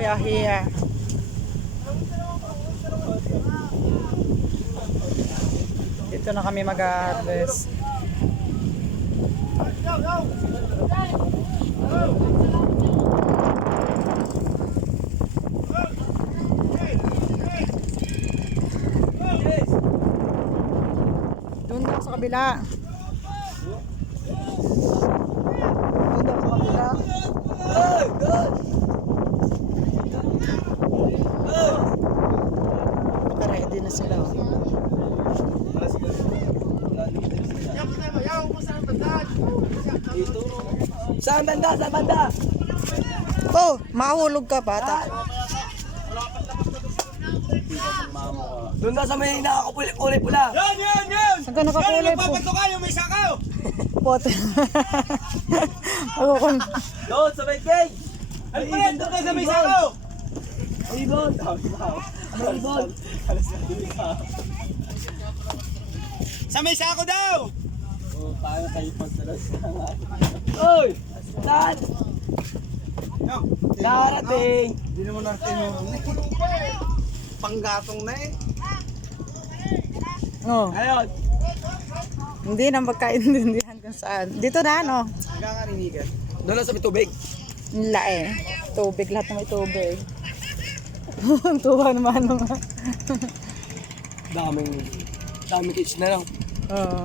We are here. Dito na kami mag-harvest. Doon daw sa kabila. Doon daw sa kabila. Naka-ready na sila. Saan banda? Saan banda? Oh, mahulog ka bata. Doon na sa may nakakapuli pula. Yan! Saan ka nakakulay po? Magpapato kayo, may sakaw! Pote. Ako kung... Doon sa may cake! Ano ba yan? Doon kayo sa may sakaw! Ibon! Ibon! Sa may sako daw! Oh, paano kayo pagdalas na nga? Oy! Saan? Darating! Hindi naman natin yung panggatong na eh. Oh, Ayun! hindi na magkaintindihan kung saan. Dito na, no? Nagkakarinigan. Doon na sa may tubig. Nila eh. Tubig, lahat na may tubig. Tuwa naman naman. Daming kids na lang. Oo.